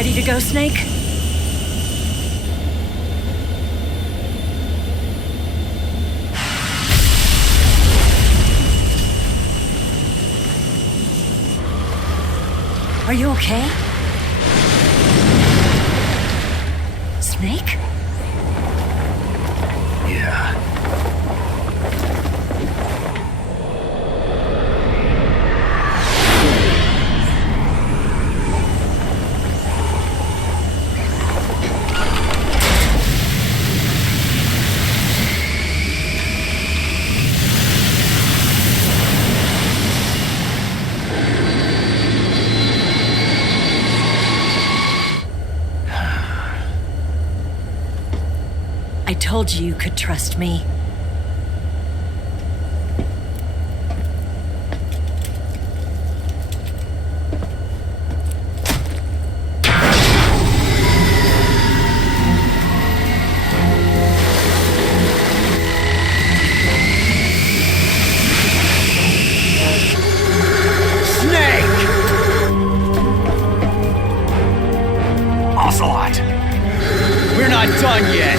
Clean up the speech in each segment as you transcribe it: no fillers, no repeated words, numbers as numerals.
Ready to go, Snake? Are you okay? Snake? Yeah. I told you you could trust me. Ocelot! We're not done yet!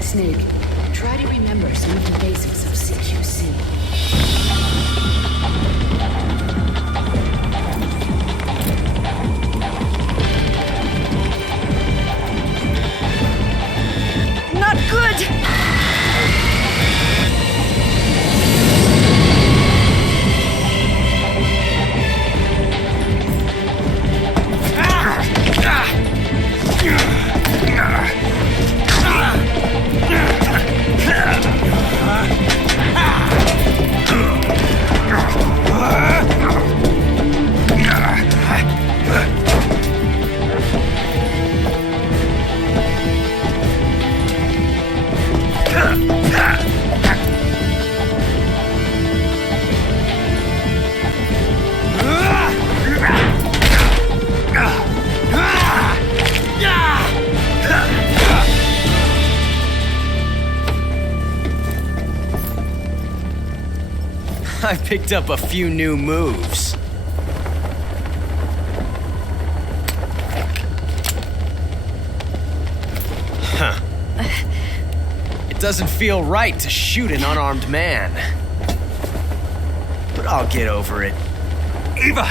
Snake, try to remember some of the basics of CQC. Not good! I picked up a few new moves. Huh. It doesn't feel right to shoot an unarmed man. But I'll get over it. Eva!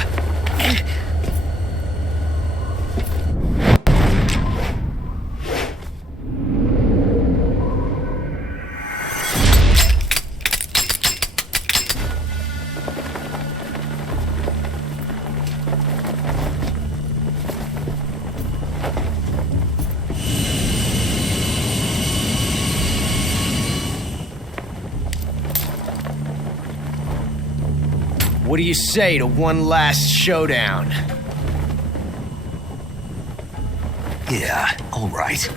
What do you say to one last showdown? Yeah, all right.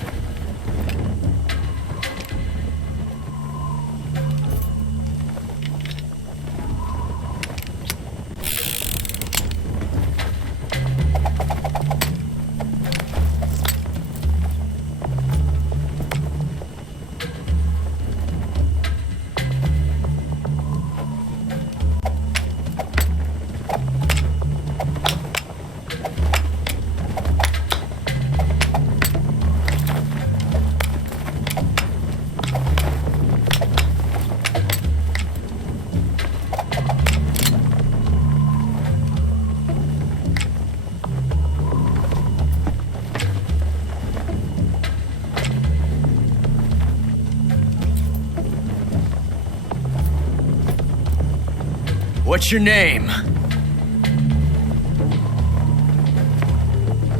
What's your name?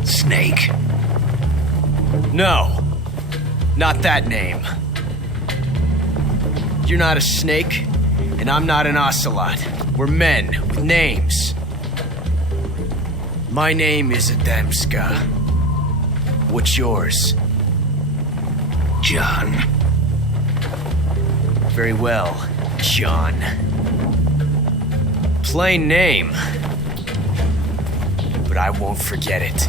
Snake. No. Not that name. You're not a snake, and I'm not an ocelot. We're men with names. My name is Adamska. What's yours? John. Very well, John. Plain name. But I won't forget it.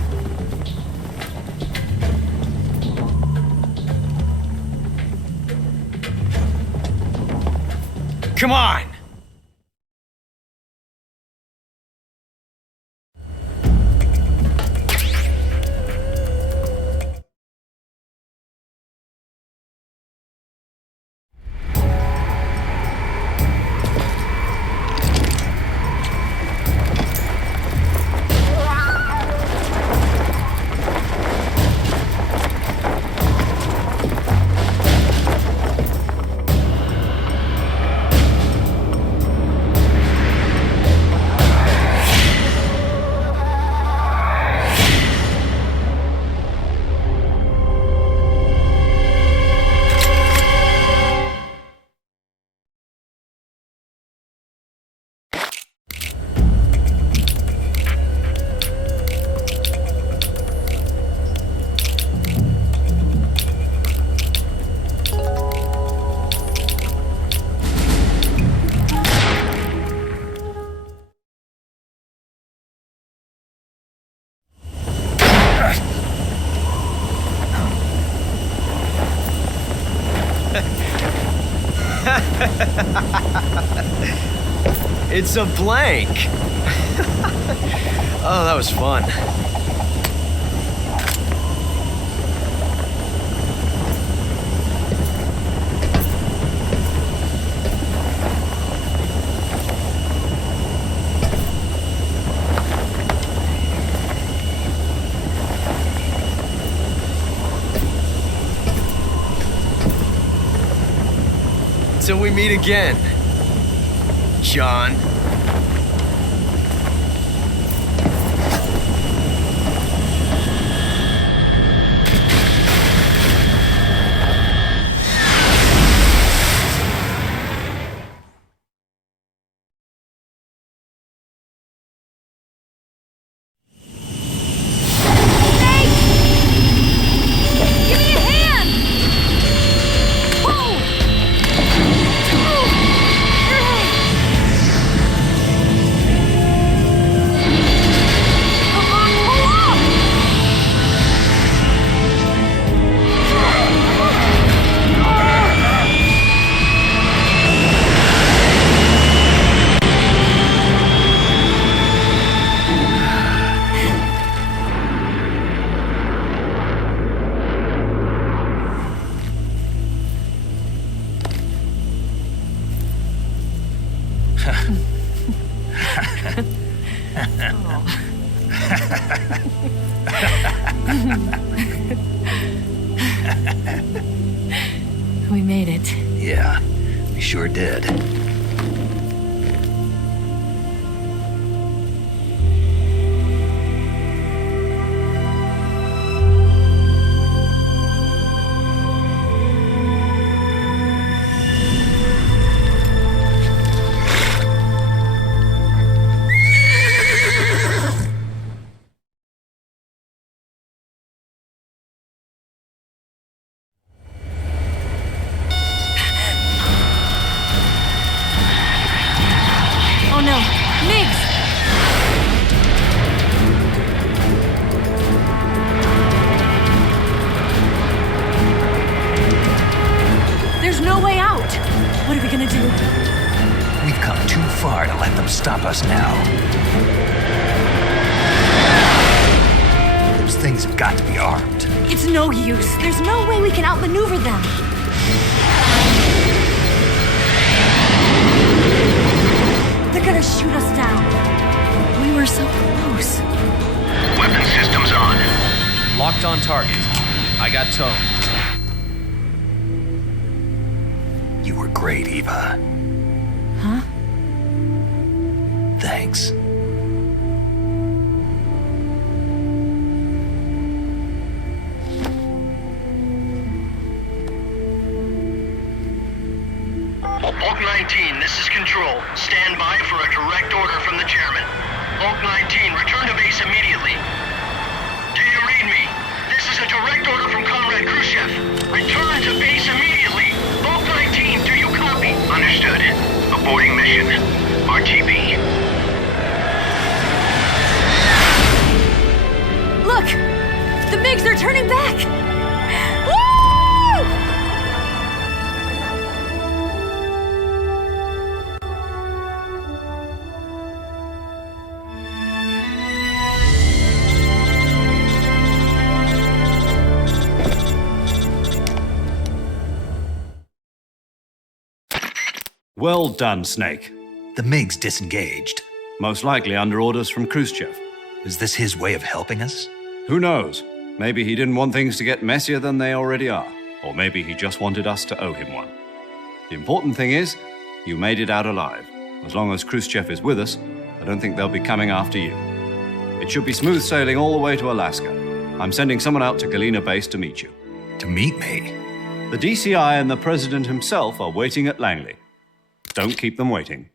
Come on! It's a blank. Oh, that was fun. Till we meet again, John. We made it. Yeah, we sure did. Oh no, Migs! There's no way out. What are we gonna do? We've come too far to let them stop us now. Those things have got to be armed. It's no use. There's no way we can outmaneuver them. They're gonna shoot us down. We were so close. Weapon systems on. Locked on target. I got towed. You were great, Eva. Huh? Thanks. Bulk 19, this is Control. Stand by for a direct order from the chairman. Bulk 19, return to base immediately. Do you read me? This is a direct order from Comrade Khrushchev. Return to base immediately. Bulk 19, do you copy? Understood. Aborting mission. RTB. Look! The MiGs are turning back! Woo! Well done, Snake. The MiGs disengaged. Most likely under orders from Khrushchev. Is this his way of helping us? Who knows? Maybe he didn't want things to get messier than they already are. Or maybe he just wanted us to owe him one. The important thing is, you made it out alive. As long as Khrushchev is with us, I don't think they'll be coming after you. It should be smooth sailing all the way to Alaska. I'm sending someone out to Galena Base to meet you. To meet me? The DCI and the President himself are waiting at Langley. Don't keep them waiting.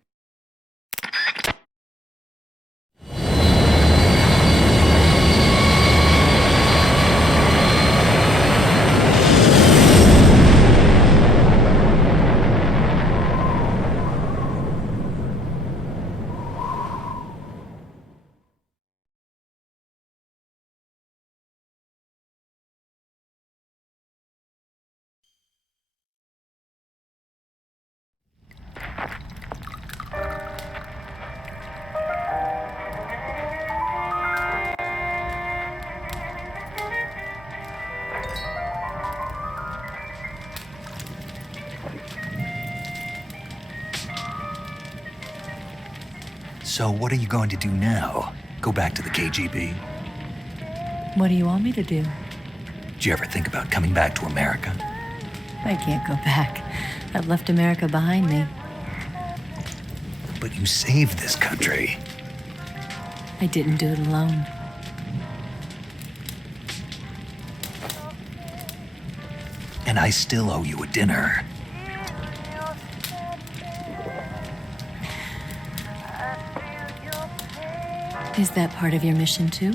So what are you going to do now? Go back to the KGB? What do you want me to do? Did you ever think about coming back to America? I can't go back. I've left America behind me. But you saved this country. I didn't do it alone. And I still owe you a dinner. Is that part of your mission too?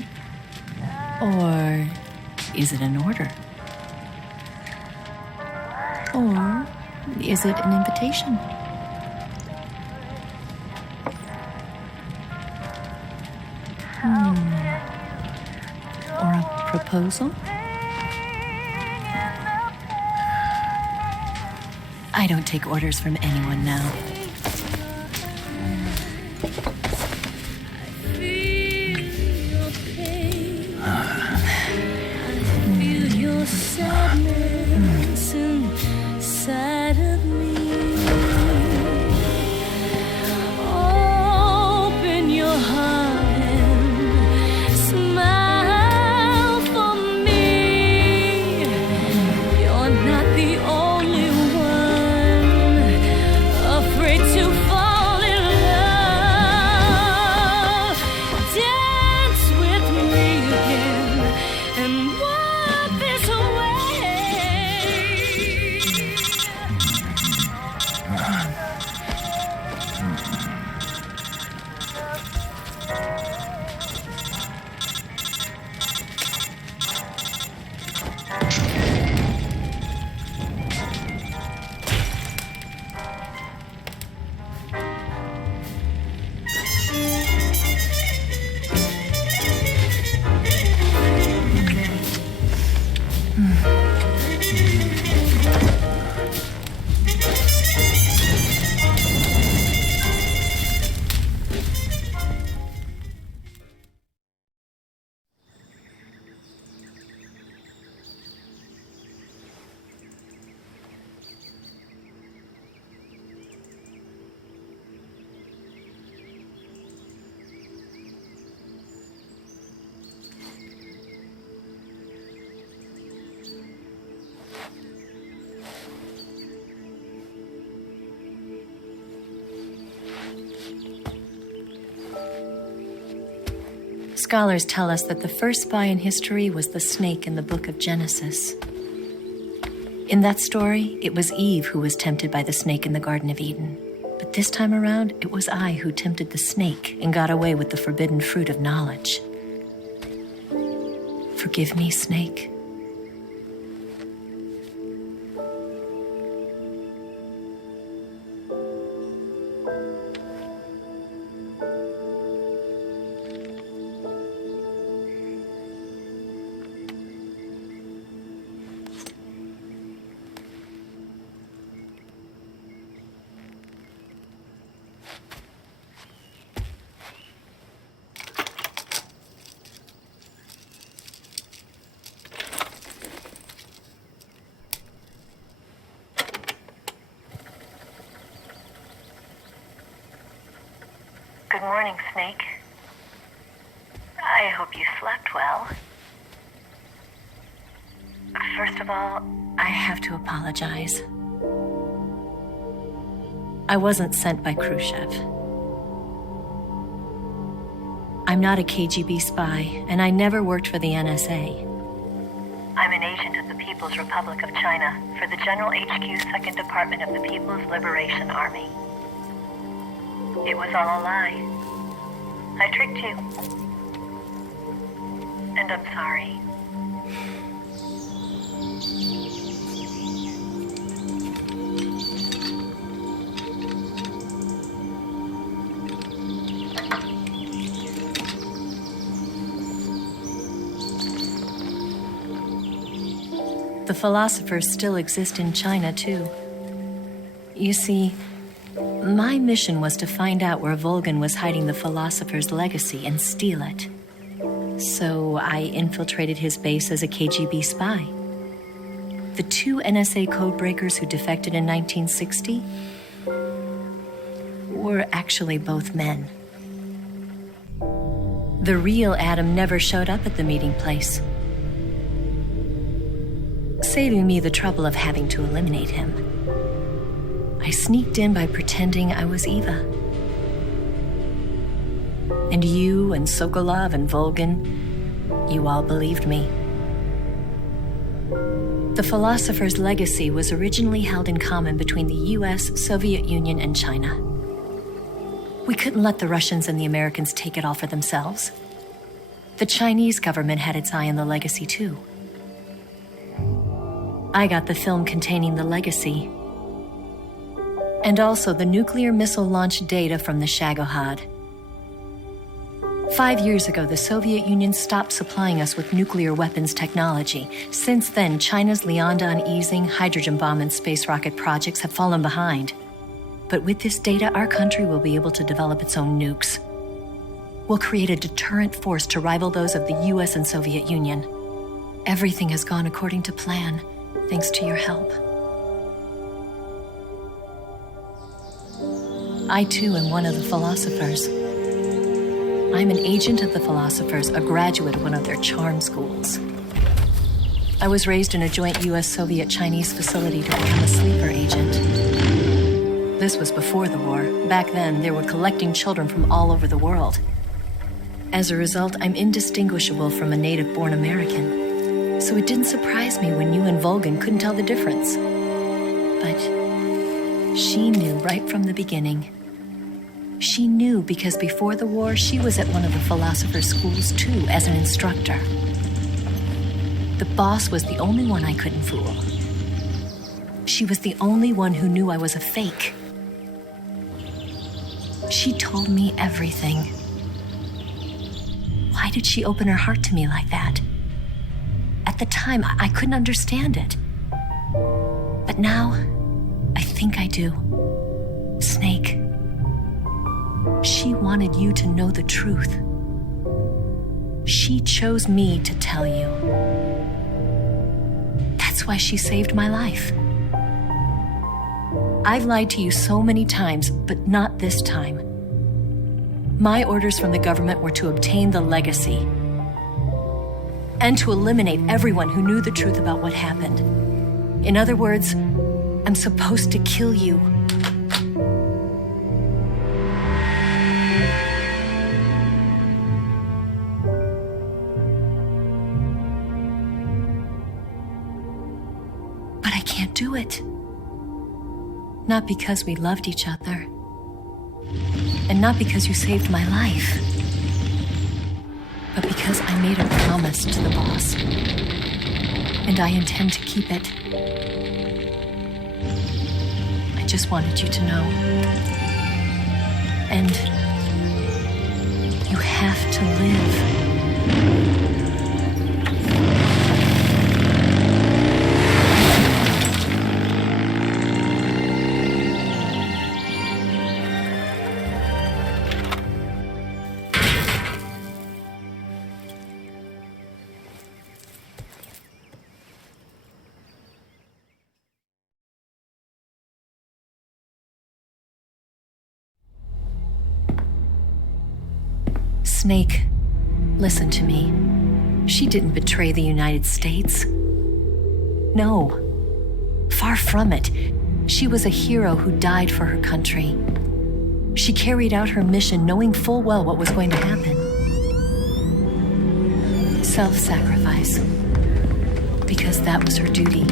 Or is it an order? Or is it an invitation? Or a proposal? I don't take orders from anyone now. Afraid Scholars tell us that the first spy in history was the snake in the book of Genesis. In that story, it was Eve who was tempted by the snake in the Garden of Eden. But this time around, it was I who tempted the snake and got away with the forbidden fruit of knowledge. Forgive me, snake. Good morning, Snake. I hope you slept well. First of all, I have to apologize. I wasn't sent by Khrushchev. I'm not a KGB spy, and I never worked for the NSA. I'm an agent of the People's Republic of China for the General HQ 2nd Department of the People's Liberation Army. It was all a lie. I tricked you. And I'm sorry. The philosophers still exist in China, too. You see, my mission was to find out where Volgan was hiding the philosopher's legacy and steal it. So I infiltrated his base as a KGB spy. The 2 NSA codebreakers who defected in 1960 were actually both men. The real Adam never showed up at the meeting place, saving me the trouble of having to eliminate him. I sneaked in by pretending I was Eva. And you and Sokolov and Volgan, you all believed me. The philosopher's legacy was originally held in common between the US, Soviet Union, and China. We couldn't let the Russians and the Americans take it all for themselves. The Chinese government had its eye on the legacy, too. I got the film containing the legacy, and also the nuclear missile launch data from the Shagohod. 5 years ago, the Soviet Union stopped supplying us with nuclear weapons technology. Since then, China's Liaodong easing, hydrogen bomb, and space rocket projects have fallen behind. But with this data, our country will be able to develop its own nukes. We'll create a deterrent force to rival those of the US and Soviet Union. Everything has gone according to plan, thanks to your help. I, too, am one of the philosophers. I'm an agent of the philosophers, a graduate of one of their charm schools. I was raised in a joint US-Soviet-Chinese facility to become a sleeper agent. This was before the war. Back then, they were collecting children from all over the world. As a result, I'm indistinguishable from a native-born American. So it didn't surprise me when you and Volgan couldn't tell the difference. But she knew right from the beginning. She knew because before the war, she was at one of the philosopher's schools too, as an instructor. The boss was the only one I couldn't fool. She was the only one who knew I was a fake. She told me everything. Why did she open her heart to me like that? At the time, I couldn't understand it. But now, I think I do. Snake. She wanted you to know the truth. She chose me to tell you. That's why she saved my life. I've lied to you so many times, but not this time. My orders from the government were to obtain the legacy and to eliminate everyone who knew the truth about what happened. In other words, I'm supposed to kill you. do it. Not because we loved each other, and not because you saved my life, but because I made a promise to the boss, and I intend to keep it. I just wanted you to know. And you have to live. Snake, listen to me. She didn't betray the United States. No, far from it. She was a hero who died for her country. She carried out her mission knowing full well what was going to happen. Self-sacrifice, because that was her duty.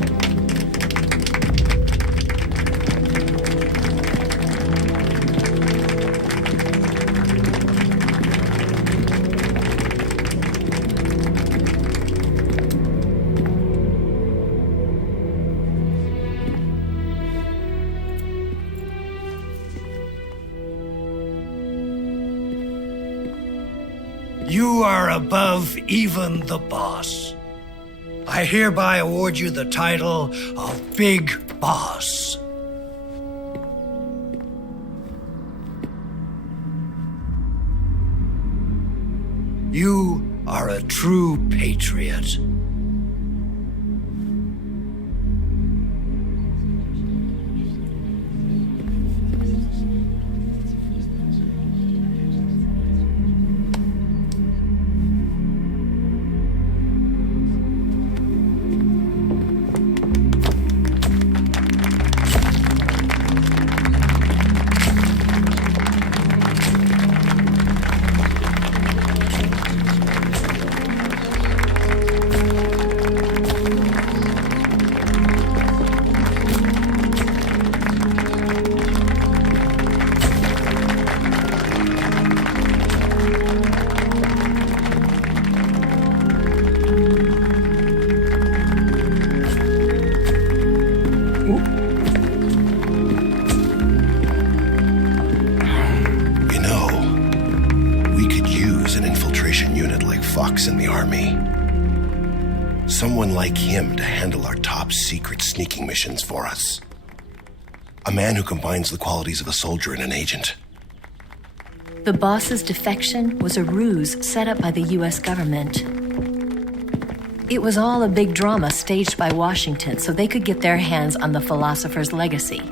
You are above even the boss. I hereby award you the title of Big Boss. You are a true patriot. In the army. Someone like him to handle our top secret sneaking missions for us. A man who combines the qualities of a soldier and an agent. The boss's defection was a ruse set up by the US government. It was all a big drama staged by Washington so they could get their hands on the philosopher's legacy.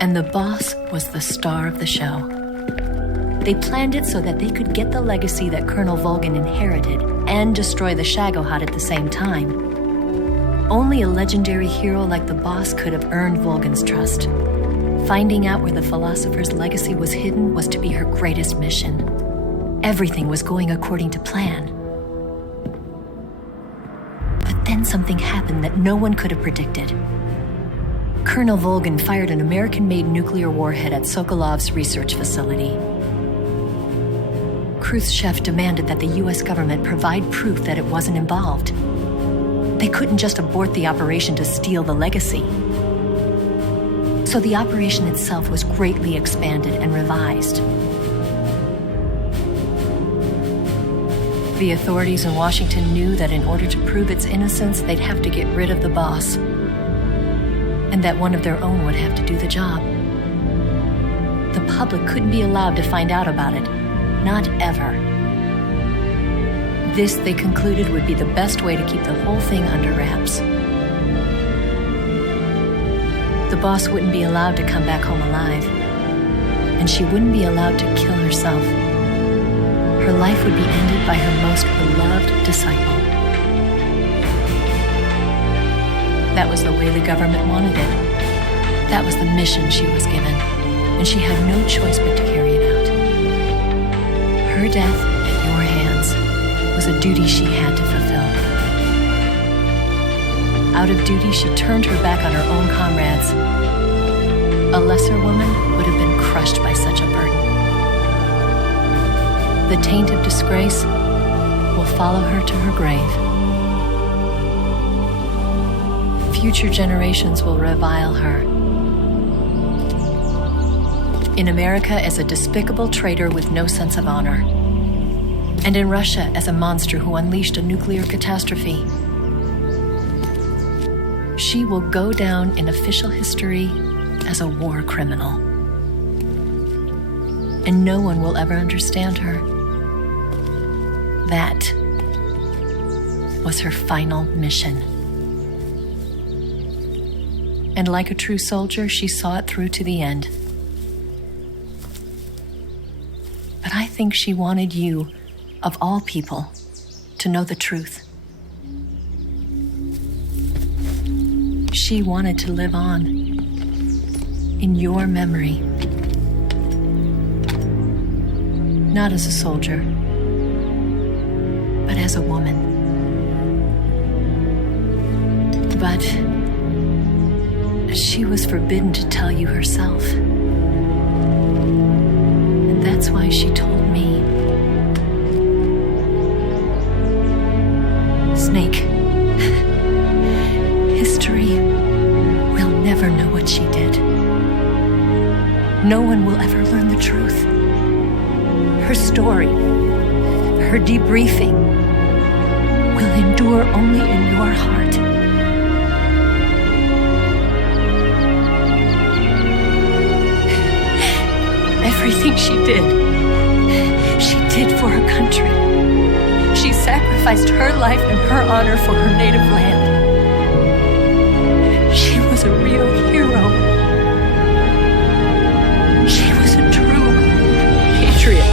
And the boss was the star of the show. They planned it so that they could get the legacy that Colonel Volgin inherited and destroy the Shagohod at the same time. Only a legendary hero like the boss could have earned Volgin's trust. Finding out where the philosopher's legacy was hidden was to be her greatest mission. Everything was going according to plan. But then something happened that no one could have predicted. Colonel Volgin fired an American-made nuclear warhead at Sokolov's research facility. Khrushchev demanded that the US government provide proof that it wasn't involved. They couldn't just abort the operation to steal the legacy. So the operation itself was greatly expanded and revised. The authorities in Washington knew that in order to prove its innocence, they'd have to get rid of the boss, and that one of their own would have to do the job. The public couldn't be allowed to find out about it. Not ever. This, they concluded, would be the best way to keep the whole thing under wraps. The boss wouldn't be allowed to come back home alive, and she wouldn't be allowed to kill herself. Her life would be ended by her most beloved disciple. That was the way the government wanted it. That was the mission she was given, and she had no choice but to carry it out. Her death at your hands was a duty she had to fulfill. Out of duty, she turned her back on her own comrades. A lesser woman would have been crushed by such a burden. The taint of disgrace will follow her to her grave. Future generations will revile her. In America as a despicable traitor with no sense of honor. And in Russia as a monster who unleashed a nuclear catastrophe. She will go down in official history as a war criminal. And no one will ever understand her. That was her final mission. And like a true soldier, she saw it through to the end. But I think she wanted you, of all people, to know the truth. She wanted to live on in your memory. Not as a soldier, but as a woman. But she was forbidden to tell you herself. And that's why she told me. Snake, history will never know what she did. No one will ever learn the truth. Her story, her debriefing, will endure only in your heart. Everything she did for her country. She sacrificed her life and her honor for her native land. She was a real hero. She was a true patriot.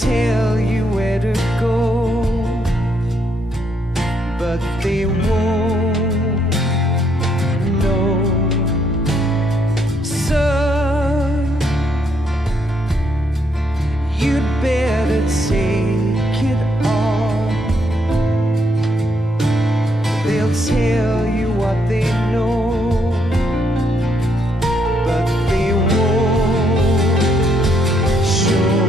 Tell you where to go, but they won't know. Son, you'd better take it all. They'll tell you what they know, but they won't show.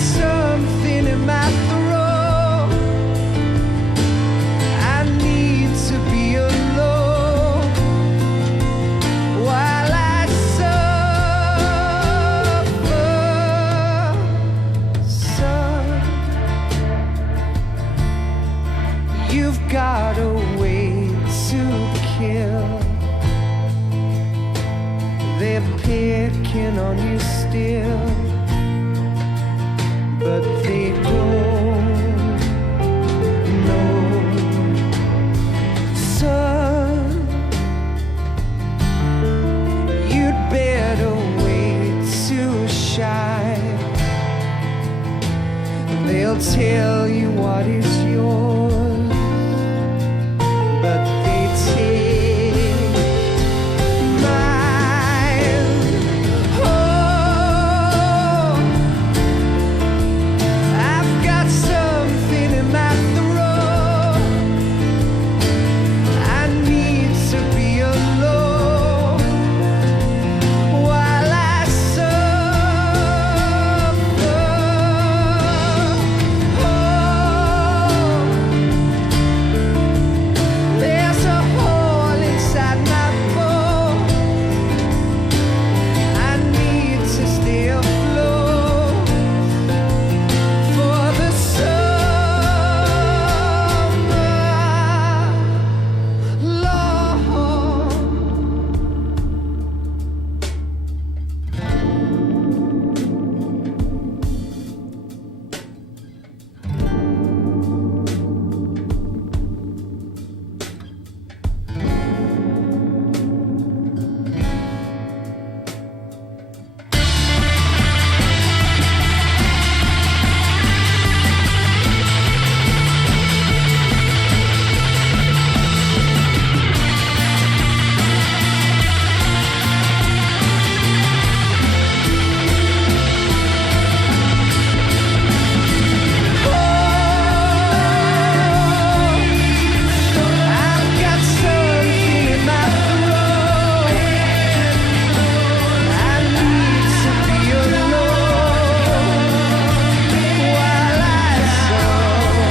Something in my throat. I need to be alone while I suffer. Son, They'll tell you what is yours, but they take mine. Oh, I've got something in my throat. I need to be alone while I suffer. There's a hole inside my bones. I need to stay afloat for the summer, Lord. I've got something in my throat. I need to be alone while I suffer.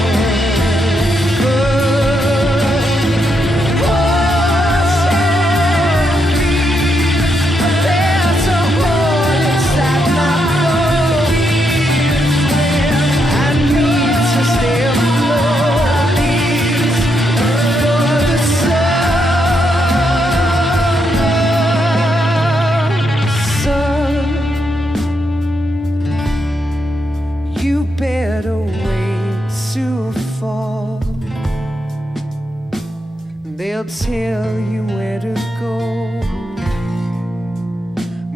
There's a hole inside my bones. I need to stay afloat for the sun. You better wait to fall. They'll tell you where to go,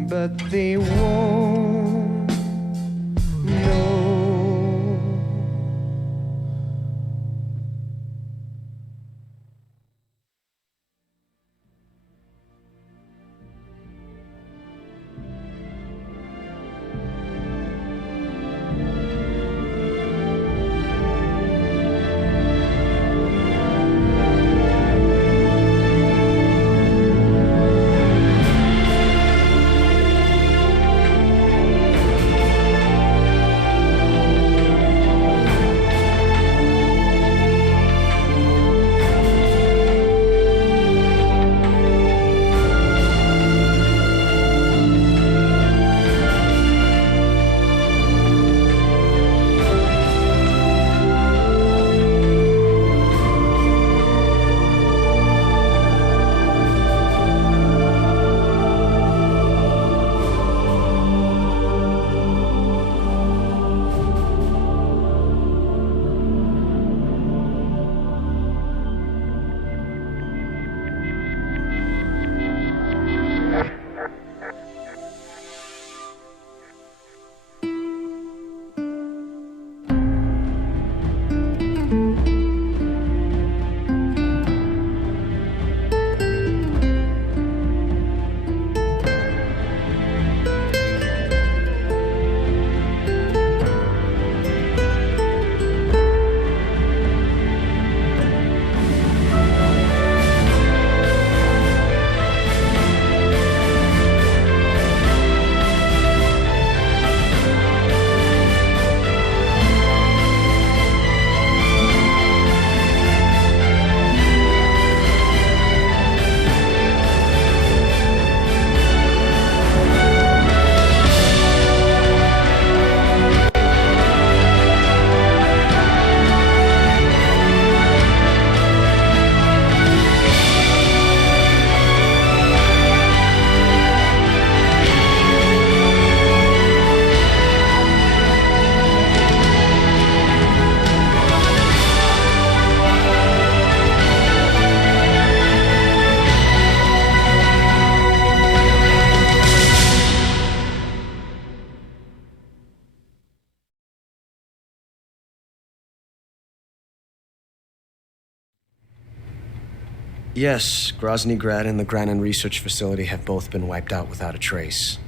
but they won't know. Yes, Groznygrad and the Granin Research Facility have both been wiped out without a trace.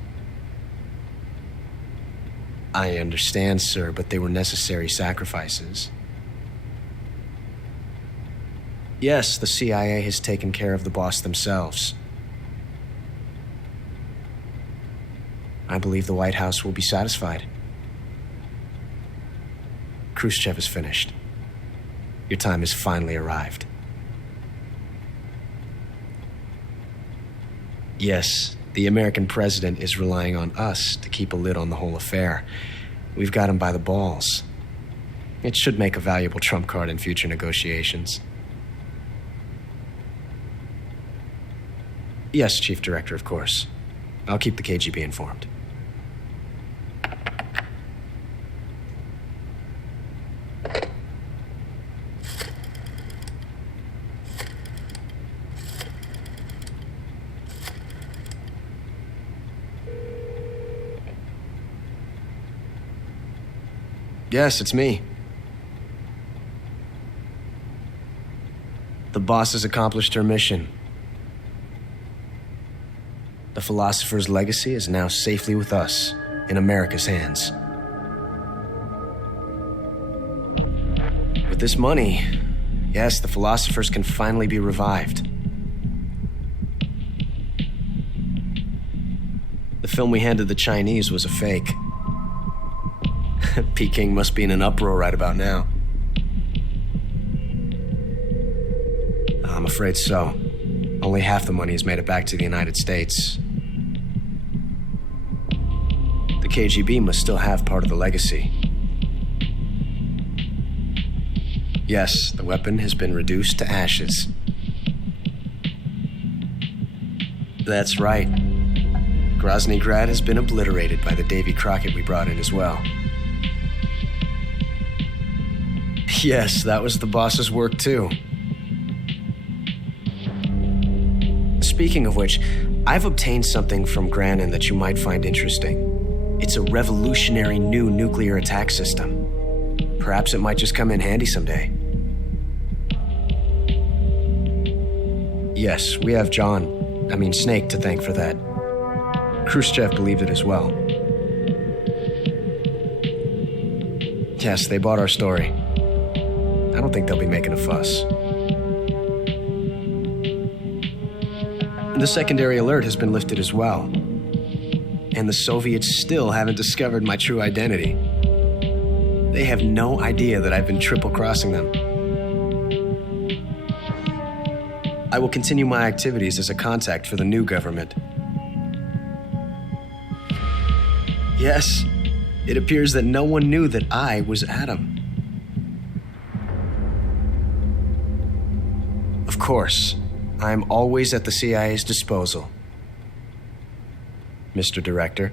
I understand, sir, but they were necessary sacrifices. Yes, the CIA has taken care of the boss themselves. I believe the White House will be satisfied. Khrushchev is finished. Your time has finally arrived. Yes, the American president is relying on us to keep a lid on the whole affair. We've got him by the balls. It should make a valuable trump card in future negotiations. Yes, Chief Director, of course. I'll keep the KGB informed. Yes, it's me. The boss has accomplished her mission. The philosopher's legacy is now safely with us, in America's hands. With this money, yes, the philosophers can finally be revived. The film we handed the Chinese was a fake. Peking must be in an uproar right about now. I'm afraid so. Only half the money has made it back to the United States. The KGB must still have part of the legacy. Yes, the weapon has been reduced to ashes. That's right. Groznygrad has been obliterated by the Davy Crockett we brought in as well. Yes, that was the boss's work too. Speaking of which, I've obtained something from Granin that you might find interesting. It's a revolutionary new nuclear attack system. Perhaps it might just come in handy someday. Yes, we have Snake to thank for that. Khrushchev believed it as well. Yes, they bought our story. I don't think they'll be making a fuss. The secondary alert has been lifted as well. And the Soviets still haven't discovered my true identity. They have no idea that I've been triple-crossing them. I will continue my activities as a contact for the new government. Yes, it appears that no one knew that I was Adam. Of course, I'm always at the CIA's disposal, Mr. Director.